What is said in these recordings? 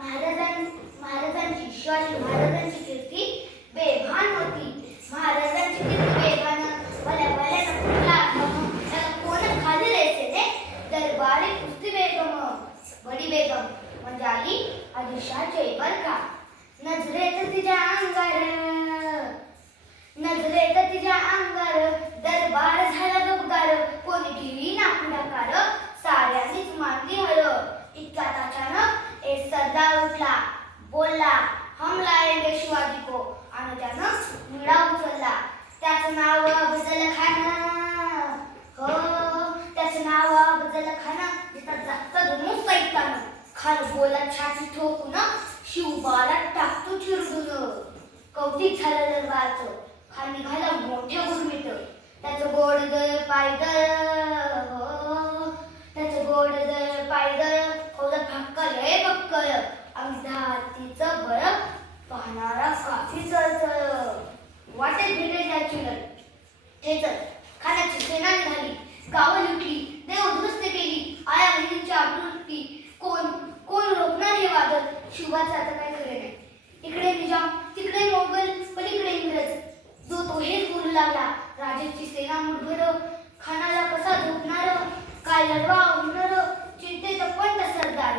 महाराजांची शिवाजी महाराजांची कीर्ती बेभान होती. महाराजांची कीर्ती बेभान भल्या भल्यानं कुठला त्याला कोण खाली रेसेने दरबारी कुस्ती बेगम बडी बेगम म्हणजे आदिलशाह जयबर का. नजरेत तिच्या अंगार दरबार झाला गबगार. कोणी टीव्ही ना पुढाकार साऱ्यांनीच मानली हर. इतक्यात अचानक एक सरदार उठला, बोलला, हम लाएंगे शिवाजी को. आणि त्यानं विडा उचलला. त्याचं नाव अफजल खान. हो, त्याचं नाव अफजल खान. जिथं जास्त धनुष सैतान खान बोला छाती ठोकून शिवबाला टाकतो चिरडून. कौतिक झालं दरबारचं. खान निघाला मोठ्या गुरमीत. त्याचं गोडदळ पायदळ. हो, त्याचं गोडदळ पायदळ. खोलत भक्कल अगदी हातीचं बळ पाहणारा काफी चळचळ. वाटेत भेटे जायची ठेचत खानाची सेना निघाली. गावं लुटली, देव उद्ध्वस्त केली. आया बहिणींची आबरू लुटली. कोण रोखणार हे वादळ. शिवाचं आता काय खरे नाही. इकडे निजाम, तिकडे मोगल, पलीकडे इंग्रज. जो तो हेच बोलू लागला. राजाची सेना मुठभर. खानाला कसा झोपणार, काय लढवा होणार. चिंतेत पण सरदार.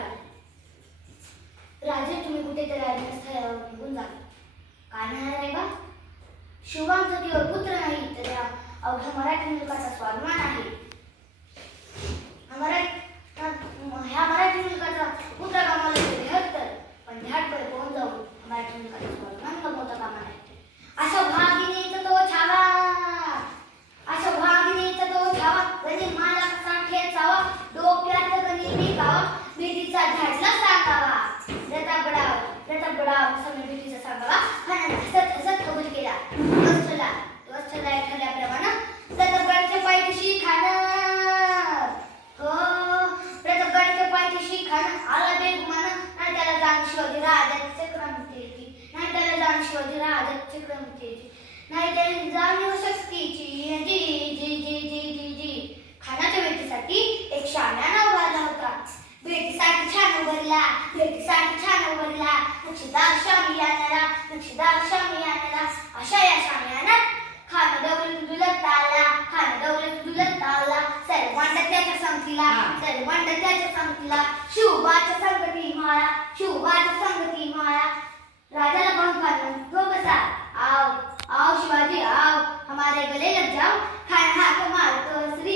राजे तुम्ही कुठेतरी स्थळावर निघून जा. काय नाही बा. शिवांचा केवळ पुत्र नाही तर या अवघ्या मराठी मुलकाचा स्वाभिमान आहे. ह्या मराठी मुलकाचा पुत्र कामाला 73 पण ध्याटभर कोण जाऊ मराठी मुलकाचा स्वाभिमान गमवता कामा नाही. अशा भागिनीचा तो छावा, अशा भागिनीचा तो छावा. गणी माला कसा ठेचावा, डोक्यात गणी निघावा. भीतीचा झाडला सांगावा. रताबडाव समोर भीतीचा सांगावा. खानाने हसत हसत कबूल केला. दिवस ठरल्याप्रमाणे प्रतापगडच्या पायथ्याशी खान. हो, प्रतापगडच्या पायथ्याशी खान आला बेगुमान. नाही त्याला जाण शिवाजी राजाची क्रांतीची. नाही त्याला जाण शिवाजी राजाची क्रांतीची. नाही त्याला जाणीव शक्तीची. जी जी जी जी जी जी. खानाच्या भेटीसाठी एक शाम्याना उभारला होता. भेटीसाठी छान उभारला. नक्षीदार शामियाना, नक्षीदार शामियाना. अशा या शामियानात खान दौलत दुलत आला. सर्वांड त्याच्या संगतीला शिवबाच्या संगती माळा. राजाला पाहून खान तो कसा. आओ शिवाजी आओ, हमारे गले लग जाओ. खान हाक मारतो श्री.